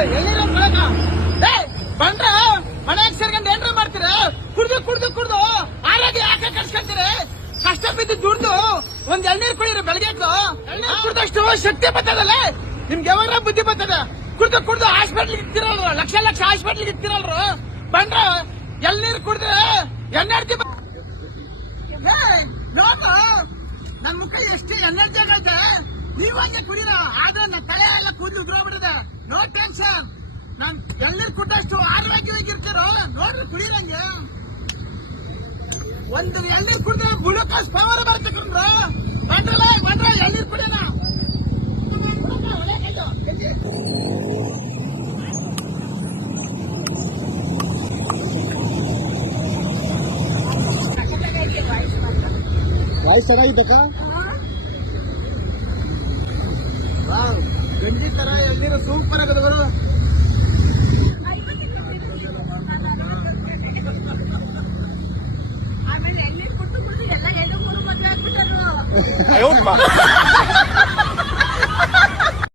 ಏ ಬಂದ್ರ ಮನೆಯಾಗ ಸೇರ್ಕೊಂಡು ಏನ್ರ ಮಾಡ್ತೀರ? ಕುಡ್ದು ಕುಡ್ದು ಕುಡ್ದು ಆರೋಗ್ಯ ಯಾಕೆ ಕಳ್ಸ್ಕೊಂತೀರಿ ಕಷ್ಟ ಬಿದ್ದು ದುಡ್ದು ಒಂದ್ ಎಳ್ನೀರ್ ಕುಡಿರಿ ಬೆಳಗ್ಗೆಕು ಎಳ್ನೀರ್? ಕುಡ್ದಷ್ಟು ಶಕ್ತಿ ಬರ್ತದಲ್ಲ? ನಿಮ್ಗೆ ಯಾವಾಗ ಬುದ್ಧಿ ಬರ್ತದ? ಕುಡ್ದು ಕುಡ್ದು ಹಾಸ್ಪಿಟ್ಲ್ ಇತ್ತಿರಲ್ರು ಲಕ್ಷ ಲಕ್ಷ ಹಾಸ್ಪಿಟ್ಲ್ ಇತ್ತಿರಲ್ರು ಬಂದ್ರ ಎಳ್ನೀರ್ ಕುಡ್ದ್ರೆ ಎನರ್ಜಿ ನೋಡು ನನ್ ಮುಖ ಎಷ್ಟು ಎನರ್ಜಿ ಆಗೈತೆ? ನೀವ್ ಹಂಗೆ ಕುಡೀರ? ಆದ್ರೆ ನನ್ನ ತಲೆ ಎಲ್ಲ ಕೂದಲು ಉದ್ರೋಗ್ಬಿಟ್ಟಿದೆ ನೋ ಟೆನ್ಷನ್ ನಾನ್ ಎಳ್ನೀರ್ ಕುಟ್ಟಷ್ಟು ಆರೋಗ್ಯವಾಗಿರ್ತೀರೋ ನೋಡ್ರಿ ಕುಡೀರಂಗೆ ಒಂದು ಎಳ್ನೀರ್ ಕುಡಿದ್ರೆ ಗ್ಲೂಕೋಸ್ ಪವರ್ ಬರುತ್ತೆ ಕಣ್ರ ಬಂದ್ರಲ್ಲ ಬಂದ್ರ ಎಳ್ನೀರ್ ಕುಡಿಯೋಣ ವಾಯ್ಸ್ ಚೆನ್ನಾಗಿದ್ದಕ್ಕ ಗಂಜಿ ತರ ಎಳ್ನೀರು ಸೂಪರ್ ಆಗದ ಬರು ಆಮೇಲೆ ಎಣ್ಣೆ ಕೊಟ್ಟು ಕೊಟ್ಟು ಎಲ್ಲ ಎಲ್ಲ ಮೂರು ಮದುವೆ ಆಗ್ಬಿಟ್ಟರು